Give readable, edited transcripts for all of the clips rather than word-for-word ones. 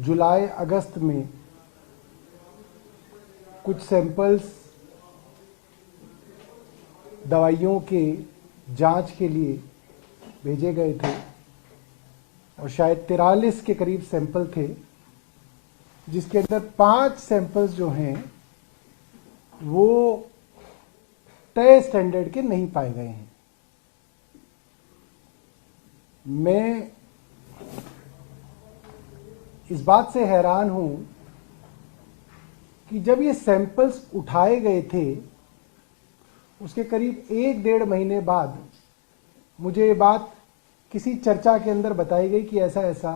जुलाई अगस्त में कुछ सैंपल्स दवाइयों के जांच के लिए भेजे गए थे और शायद 43 के करीब सैंपल थे, जिसके अंदर 5 सैंपल्स जो हैं वो तय स्टैंडर्ड के नहीं पाए गए हैं। मैं इस बात से हैरान हूं कि जब ये सैंपल्स उठाए गए थे उसके करीब 1-1.5 महीने बाद मुझे ये बात किसी चर्चा के अंदर बताई गई कि ऐसा ऐसा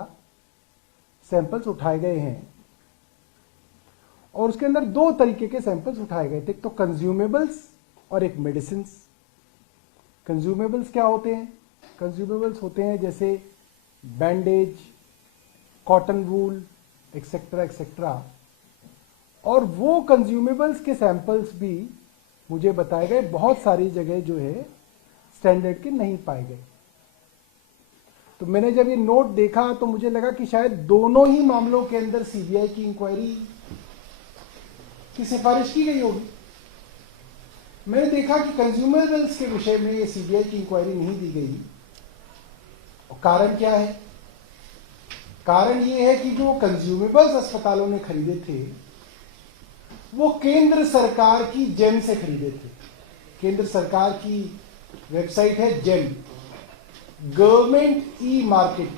सैंपल्स उठाए गए हैं। और उसके अंदर 2 तरीके के सैंपल्स उठाए गए थे, एक तो कंज्यूमेबल्स और एक मेडिसिन्स। कंज्यूमेबल्स क्या होते हैं? कंज्यूमेबल्स होते हैं जैसे bandage, cotton wool, etcetera etcetera. और वो कंज्यूमेबल्स के सैंपल्स भी मुझे बताए गए बहुत सारी जगह जो है स्टैंडर्ड के नहीं पाए गए। तो मैंने जब ये नोट देखा तो मुझे लगा कि शायद दोनों ही मामलों के अंदर सीबीआई की इंक्वायरी की सिफारिश की गई होगी। मैंने देखा कि कंज्यूमेबल्स के विषय में ये सीबीआई की इंक्वायरी नहीं दी गई। और कारण क्या है? कारण ये है कि जो कंज्यूमेबल्स अस्पतालों ने खरीदे थे वो केंद्र सरकार की जेम से खरीदे थे। केंद्र सरकार की वेबसाइट है जेम, गवर्नमेंट ई मार्केट,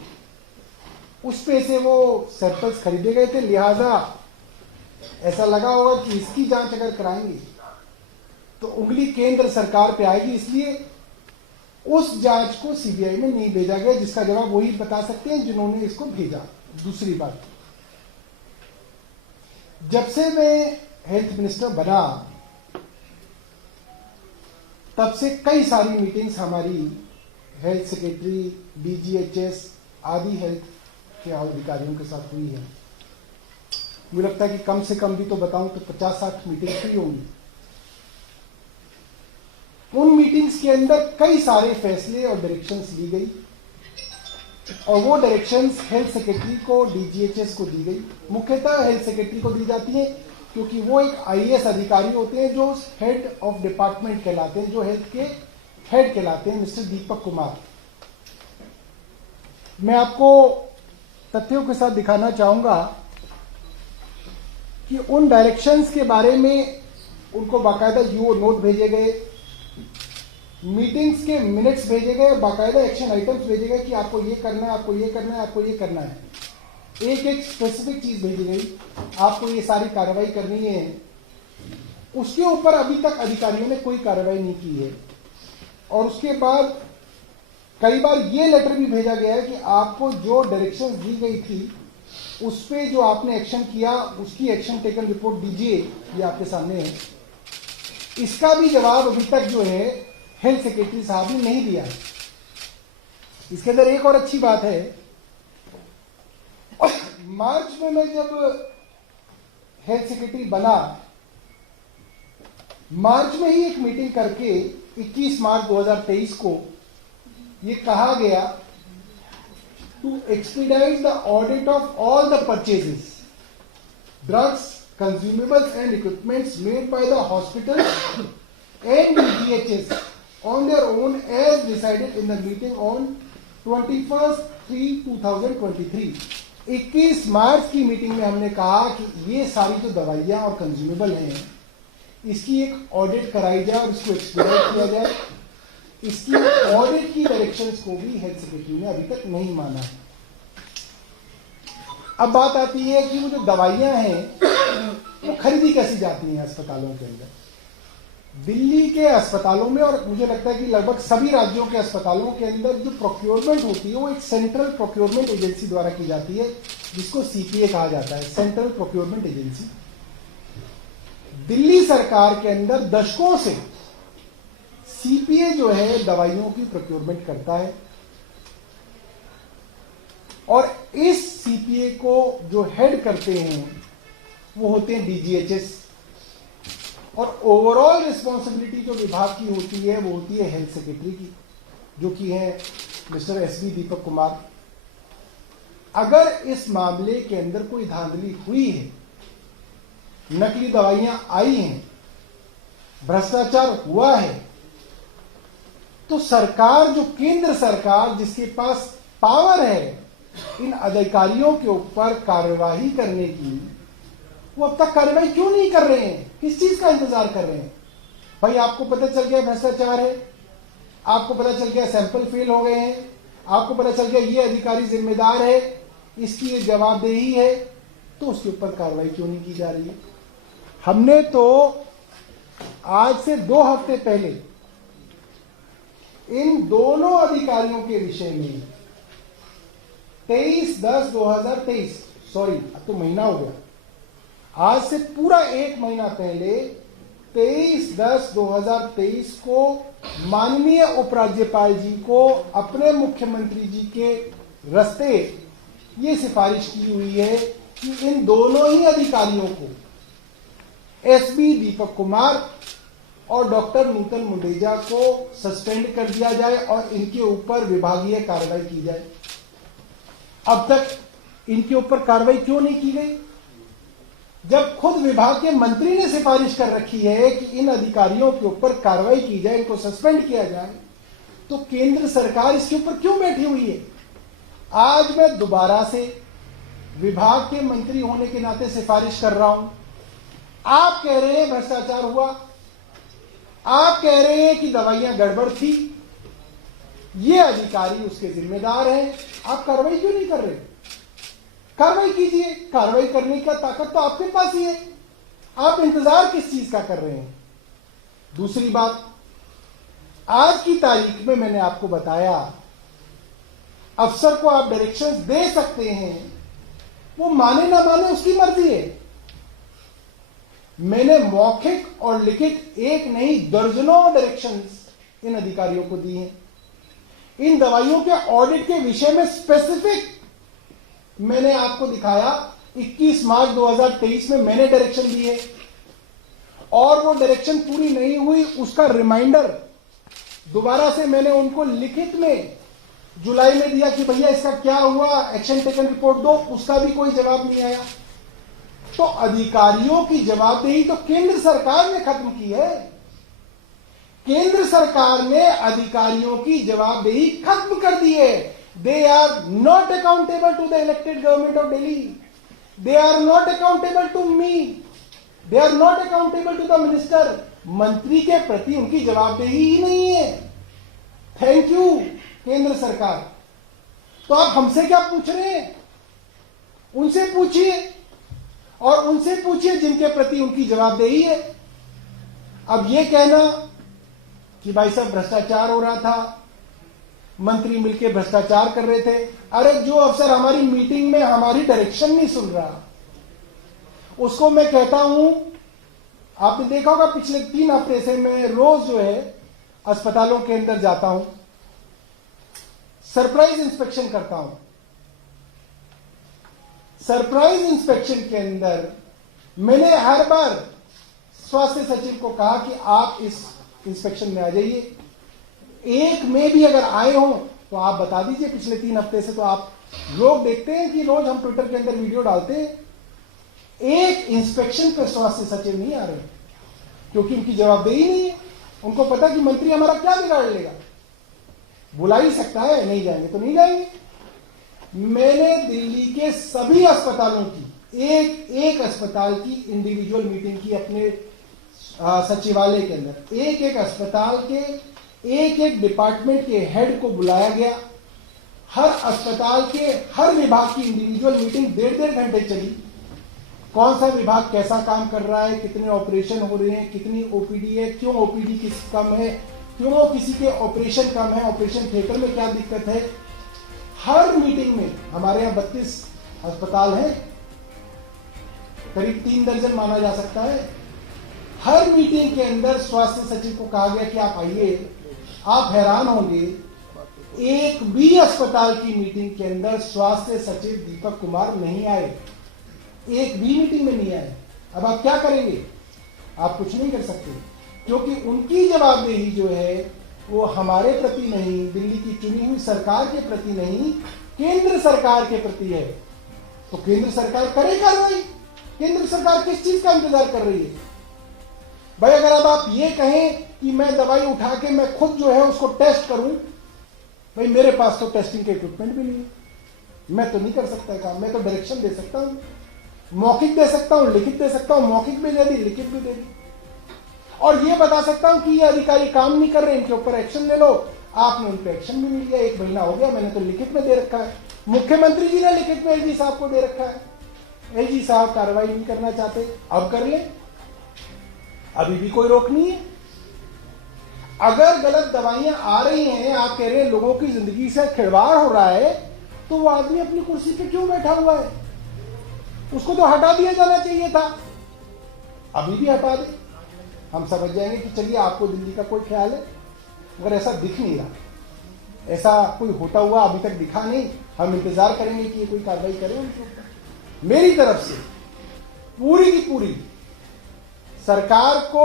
उस पे से वो सैंपल्स खरीदे गए थे। लिहाजा ऐसा लगा होगा कि इसकी जांच अगर कराएंगे तो उंगली केंद्र सरकार पे आएगी, इसलिए उस जांच को सीबीआई में नहीं भेजा गया, जिसका जवाब वही बता सकते हैं जिन्होंने इसको भेजा। दूसरी बात, जब से मैं हेल्थ मिनिस्टर बना तब से कई सारी मीटिंग्स हमारी हेल्थ सेक्रेटरी, डीजीएचएस आदि हेल्थ के अधिकारियों के साथ हुई है। मुझे लगता है कि कम से कम भी तो बताऊं तो 50-60 मीटिंग्स हुई होंगी। उन मीटिंग्स के अंदर कई सारे फैसले और डायरेक्शंस ली गई और वो डायरेक्शंस हेल्थ सेक्रेटरी को, डीजीएचएस को दी गई। मुख्यतः हेल्थ सेक्रेटरी को दी जाती है क्योंकि वो एक आईएएस अधिकारी होते हैं जो हेड ऑफ डिपार्टमेंट कहलाते हैं, जो हेल्थ के हेड कहलाते हैं, मिस्टर दीपक कुमार। मैं आपको तथ्यों के साथ दिखाना चाहूंगा कि उन डायरेक्शंस के बारे में उनको बाकायदा यूओ नोट भेजे गए, मीटिंग्स के मिनट्स भेजे गए, बाकायदा एक्शन आइटम्स भेजे गए कि आपको ये करना है, आपको ये करना है, आपको ये करना है। एक एक स्पेसिफिक चीज भेजी गई, आपको ये सारी कार्रवाई करनी है। उसके ऊपर अभी तक अधिकारियों ने कोई कार्रवाई नहीं की है। और उसके बाद कई बार ये लेटर भी भेजा गया है कि आपको जो डायरेक्शंस दी गई थी उस पे जो आपने एक्शन किया उसकी एक्शन टेकन रिपोर्ट दीजिए, ये आपके सामने है। इसका भी जवाब अभी तक जो है हेल्थ सेक्रेटरी साहब ने नहीं दिया है। इसके अंदर एक और अच्छी बात है, मार्च में मैं जब हेल्थ सेक्रेटरी बना, मार्च में ही एक मीटिंग करके 21 मार्च 2023 को ये कहा गया to expedite the audit of all the purchases, drugs, consumables and equipments made by the hospital and DGHS on their own as decided in the meeting on 21/3/2023। 21 मार्च की मीटिंग में हमने कहा कि ये सारी जो दवाइयां और कंज्यूमेबल हैं इसकी एक ऑडिट कराई जाए और इसको एक्सपीडाइट किया जाए। इसकी ऑडिट की डायरेक्शंस को भी हेल्थ सेक्रेटरी ने अभी तक नहीं माना है। अब बात आती है कि वो जो दवाइयां हैं वो खरीदी कैसी जाती हैं अस्पतालों के अंदर। दिल्ली के अस्पतालों में और मुझे लगता है कि लगभग सभी राज्यों के अस्पतालों के अंदर जो प्रोक्योरमेंट होती है वो एक सेंट्रल प्रोक्योरमेंट एजेंसी द्वारा की जाती है, जिसको सीपीए कहा जाता है, सेंट्रल प्रोक्योरमेंट एजेंसी। दिल्ली सरकार के अंदर दशकों से सीपीए जो है दवाइयों की प्रोक्योरमेंट करता है और इस सीपीए को जो हेड करते हैं वो होते हैं डीजीएचएस। और ओवरऑल रिस्पॉन्सिबिलिटी जो विभाग की होती है वो होती है हेल्थ सेक्रेटरी की, जो कि है मिस्टर एसवी दीपक कुमार। अगर इस मामले के अंदर कोई धांधली हुई है, नकली दवाइयां आई हैं, भ्रष्टाचार हुआ है, तो सरकार, जो केंद्र सरकार जिसके पास पावर है इन अधिकारियों के ऊपर कार्यवाही करने की, वो अब तक कार्रवाई क्यों नहीं कर रहे हैं? किस चीज का इंतजार कर रहे हैं? भाई आपको पता चल गया भ्रष्टाचार है, आपको पता चल गया सैंपल फेल हो गए हैं, आपको पता चल गया ये अधिकारी जिम्मेदार है, इसकी ये जवाबदेही है, तो उसके ऊपर कार्रवाई क्यों नहीं की जा रही है? हमने तो आज से 2 हफ्ते पहले इन दोनों अधिकारियों के विषय में 23/10/2023, सॉरी अब तो महीना हो गया, आज से पूरा 1 महीना पहले 23/10/2023 को माननीय उपराज्यपाल जी को अपने मुख्यमंत्री जी के रास्ते ये सिफारिश की हुई है कि इन दोनों ही अधिकारियों को, एसबी दीपक कुमार और डॉक्टर नूतन मुंडेजा को सस्पेंड कर दिया जाए और इनके ऊपर विभागीय कार्रवाई की जाए। अब तक इनके ऊपर कार्रवाई क्यों नहीं की गई? जब खुद विभाग के मंत्री ने सिफारिश कर रखी है कि इन अधिकारियों के ऊपर कार्रवाई की जाए, इनको सस्पेंड किया जाए, तो केंद्र सरकार इसके ऊपर क्यों बैठी हुई है? आज मैं दोबारा से विभाग के मंत्री होने के नाते सिफारिश कर रहा हूं। आप कह रहे हैं भ्रष्टाचार हुआ, आप कह रहे हैं कि दवाइयां गड़बड़ थी, ये अधिकारी उसके जिम्मेदार हैं, आप कार्रवाई क्यों नहीं कर रहे? कार्रवाई कीजिए, कार्रवाई करने का ताकत तो आपके पास ही है, आप इंतजार किस चीज का कर रहे हैं? दूसरी बात, आज की तारीख में मैंने आपको बताया, अफसर को आप डायरेक्शंस दे सकते हैं, वो माने ना माने उसकी मर्जी है। मैंने मौखिक और लिखित एक नहीं दर्जनों डायरेक्शंस इन अधिकारियों को दी हैं। इन दवाइयों के ऑडिट के विषय में स्पेसिफिक मैंने आपको दिखाया, 21 मार्च 2023 में मैंने डायरेक्शन दी है, और वो डायरेक्शन पूरी नहीं हुई, उसका रिमाइंडर दोबारा से मैंने उनको लिखित में जुलाई में दिया कि भैया इसका क्या हुआ, एक्शन टेकन रिपोर्ट दो, उसका भी कोई जवाब नहीं आया। तो अधिकारियों की जवाबदेही तो केंद्र सरकार ने खत्म की है। केंद्र सरकार ने अधिकारियों की जवाबदेही खत्म कर दी है। They are not accountable to the elected government of Delhi, they are not accountable to me, they are not accountable to the minister. मंत्री के प्रति उनकी जवाबदेही ही नहीं है। थैंक यू केंद्र सरकार। तो आप हमसे क्या पूछ रहे हैं? उनसे पूछिए, और उनसे पूछिए जिनके प्रति उनकी जवाबदेही है। अब यह कहना कि भाई साहब भ्रष्टाचार हो रहा था, मंत्री मिलकर भ्रष्टाचार कर रहे थे, अरे जो अफसर हमारी मीटिंग में हमारी डायरेक्शन नहीं सुन रहा, उसको मैं कहता हूं, आपने देखा होगा पिछले 3 हफ्ते से मैं रोज जो है अस्पतालों के अंदर जाता हूं, सरप्राइज इंस्पेक्शन करता हूं। सरप्राइज इंस्पेक्शन के अंदर मैंने हर बार स्वास्थ्य सचिव को कहा कि आप इस इंस्पेक्शन में आ जाइए। एक में भी अगर आए हो तो आप बता दीजिए। पिछले 3 हफ्ते से तो आप लोग देखते हैं कि रोज हम ट्विटर के अंदर वीडियो डालते हैं, एक इंस्पेक्शन पर स्वास्थ्य सचिव नहीं आ रहे, क्योंकि उनकी जवाबदेही नहीं है। उनको पता कि मंत्री हमारा क्या बिगाड़ लेगा, बुला ही सकता है, नहीं जाएंगे तो नहीं जाएंगे। मैंने दिल्ली के सभी अस्पतालों की एक अस्पताल की इंडिविजुअल मीटिंग की अपने सचिवालय के अंदर। एक अस्पताल के एक डिपार्टमेंट के हेड को बुलाया गया। हर अस्पताल के हर विभाग की इंडिविजुअल मीटिंग 1.5 घंटे चली। कौन सा विभाग कैसा काम कर रहा है, कितने ऑपरेशन हो रहे हैं, कितनी ओपीडी है, क्यों ओपीडी किसी कम है, क्यों किसी के ऑपरेशन कम है, ऑपरेशन थिएटर में क्या दिक्कत है। हर मीटिंग में, हमारे यहाँ 32 अस्पताल हैं, करीब 3 दर्जन माना जा सकता है। हर मीटिंग के अंदर स्वास्थ्य सचिव को कहा गया कि आप आइए। आप हैरान होंगे, एक भी अस्पताल की मीटिंग के अंदर स्वास्थ्य सचिव दीपक कुमार नहीं आए, एक भी मीटिंग में नहीं आए। अब आप क्या करेंगे? आप कुछ नहीं कर सकते, क्योंकि उनकी जवाबदेही जो है वो हमारे प्रति नहीं, दिल्ली की चुनी हुई सरकार के प्रति नहीं, केंद्र सरकार के प्रति है, तो केंद्र सरकार करे कार्रवाई। केंद्र सरकार किस चीज का इंतजार कर रही है? भाई अगर अब आप ये कहें कि मैं दवाई उठा के मैं खुद जो है उसको टेस्ट करूं, भाई मेरे पास तो टेस्टिंग के इक्विपमेंट भी नहीं है, मैं तो नहीं कर सकता काम। मैं तो डायरेक्शन दे सकता हूं, मौखिक दे सकता हूं, लिखित दे सकता हूं, मौखिक भी दे दी, लिखित भी दे दी, और ये बता सकता हूं कि ये अधिकारी काम नहीं कर रहे, इनके ऊपर एक्शन ले लो। आपने उन पर एक्शन भी नहीं लिया, 1 महीना हो गया, मैंने तो लिखित में दे रखा है, मुख्यमंत्री जी ने लिखित में एलजी साहब को दे रखा है, एलजी साहब कार्रवाई नहीं करना चाहते, अब कर ले, अभी भी कोई रोक नहीं है। अगर गलत दवाइयां आ रही हैं, आप कह रहे हैं लोगों की जिंदगी से खिलवाड़ हो रहा है, तो वो आदमी अपनी कुर्सी पे क्यों बैठा हुआ है? उसको तो हटा दिया जाना चाहिए था, अभी भी हटा दे, हम समझ जाएंगे कि चलिए आपको दिल्ली का कोई ख्याल है। मगर ऐसा दिख नहीं रहा, ऐसा कोई होता हुआ अभी तक दिखा नहीं। हम इंतजार करेंगे कि ये कोई कार्रवाई करे उनके ऊपर। मेरी तरफ से पूरी की पूरी सरकार को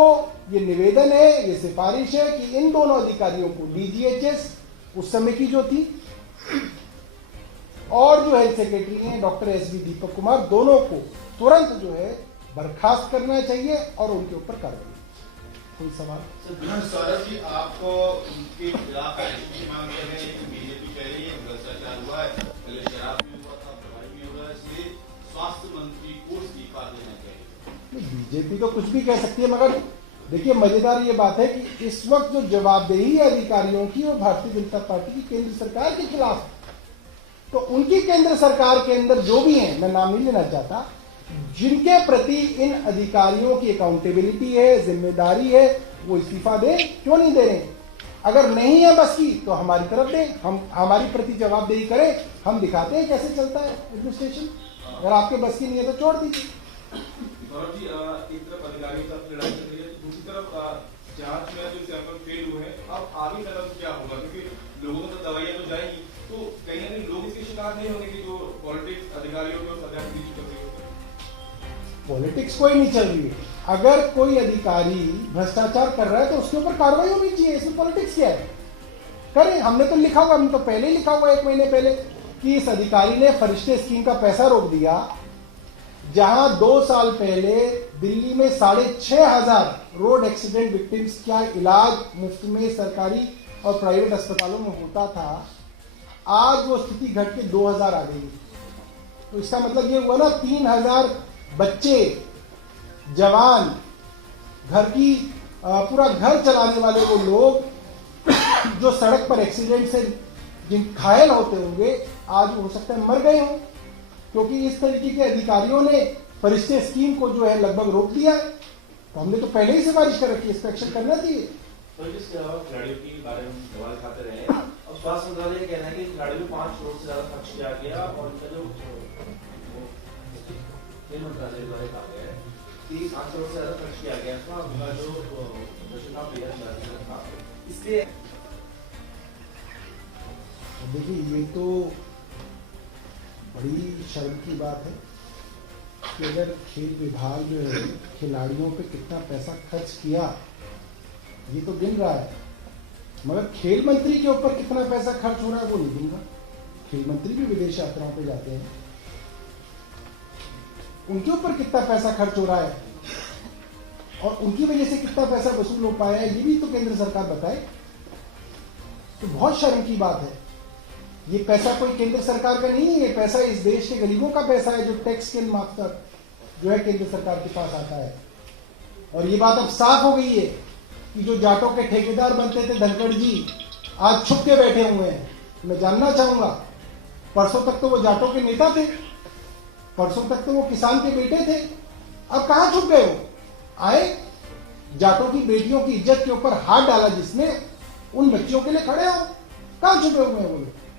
ये निवेदन है, ये सिफारिश है कि इन दोनों अधिकारियों को, डीजीएचएस उस समय की जो थी और जो हेल्थ सेक्रेटरी हैं डॉक्टर एसबी दीपक कुमार, दोनों को तुरंत जो है बर्खास्त करना चाहिए और उनके ऊपर कार्रवाई। कोई सवाल? सौरभ जी, आपको उनके खिलाफ मांग कर रहे हैं कि बीजेपी कह रही है भ्रष्टाचार हुआ है, पहले शराब भी हुआ था, दवाई भी हुआ है, इसलिए स्वास्थ्य मंत्री को इस्तीफा देना चाहिए। बीजेपी तो कुछ भी कह सकती है, मगर देखिए मजेदार ये बात है कि इस वक्त जो जवाबदेही है अधिकारियों की, वो भारतीय जनता पार्टी की केंद्र सरकार के खिलाफ। तो उनकी केंद्र सरकार के अंदर जो भी हैं, मैं नाम नहीं लेना चाहता, जिनके प्रति इन अधिकारियों की अकाउंटेबिलिटी है, जिम्मेदारी है, वो इस्तीफा दे, क्यों नहीं दे रहे? अगर नहीं है बस की तो हमारी तरफ दे, हम हमारी प्रति जवाबदेही करें, हम दिखाते हैं कैसे चलता है एडमिनिस्ट्रेशन। अगर आपके बस की नहीं है तो छोड़ दीजिए। गौरव जी, एक तरफ अधिकारियों के साथ लड़ाई चल रही है, दूसरी तरफ जांच में जो सैंपल फेल हुए हैं, अब आगे तरफ क्या होगा? क्योंकि लोगों को तो दवाइयां तो जाएंगी, तो कहीं ना कहीं लोग इसकी शिकायत नहीं होंगे कि जो पॉलिटिक्स अधिकारियों के और सरकार के बीच चल रही है। पॉलिटिक्स कोई नहीं चल रही है। अगर कोई अधिकारी भ्रष्टाचार कर रहा है तो उसके ऊपर कार्रवाई होनी चाहिए, इसमें पॉलिटिक्स क्या है? करें, हमने तो लिखा हुआ, हमने तो पहले ही लिखा हुआ 1 महीने पहले कि इस अधिकारी ने फरिश्ते स्कीम का पैसा रोक दिया, जहां 2 साल पहले दिल्ली में 6,500 रोड एक्सीडेंट विक्टिम्स का इलाज मुफ्त में सरकारी और प्राइवेट अस्पतालों में होता था। आज वो स्थिति घट के 2,000 आ गई। तो इसका मतलब ये हुआ ना, 3,000 बच्चे, जवान, घर की पूरा घर चलाने वाले वो लोग जो सड़क पर एक्सीडेंट से जिन घायल होते होंगे, आज हो सकता है मर गए हों, क्योंकि इस तरीके के अधिकारियों ने फरिश्ते स्कीम को जो है लगभग रोक दिया है। तो हमने तो पहले ही सिफारिश कर रखी है, इस पर एक्शन करना चाहिए। तो इसके अलावा खिलाड़ियों के बारे में सवाल खाते रहे, अब स्वास्थ्य मंत्रालय कहना है कि खिलाड़ियों में 5 करोड़ से ज्यादा खर्च किया गया, और इनका जो खेल मंत्रालय द्वारा कहा गया है कि 5 करोड़ से ज्यादा खर्च किया गया था, उनका जो दक्षिणा प्लेयर था, इसलिए देखिए ये तो बड़ी शर्म की बात है कि अगर खेल विभाग जो है खिलाड़ियों पे कितना पैसा खर्च किया ये तो गिन रहा है, मगर खेल मंत्री के ऊपर कितना पैसा खर्च हो रहा है वो नहीं गिन रहा। खेल मंत्री भी विदेश यात्राओं पे जाते हैं, उनके ऊपर कितना पैसा खर्च हो रहा है और उनकी वजह से कितना पैसा वसूल हो पाया है, ये भी तो केंद्र सरकार बताए। तो बहुत शर्म की बात है। ये पैसा कोई केंद्र सरकार का नहीं है, ये पैसा इस देश के गरीबों का पैसा है, जो टैक्स के मार्फत जो है केंद्र सरकार के पास आता है। और ये बात अब साफ हो गई है कि जो जाटों के ठेकेदार बनते थे धनखड़ जी, आज छुप के बैठे हुए हैं। मैं जानना चाहूंगा, परसों तक तो वो जाटों के नेता थे, परसों तक तो वो किसान के बेटे थे, अब कहां छुप गए हो? आए, जाटों की बेटियों की इज्जत के ऊपर हाथ डाला जिसने, उन बच्चियों के लिए खड़े हो, कहां छुपे हुए हैं वो लोग?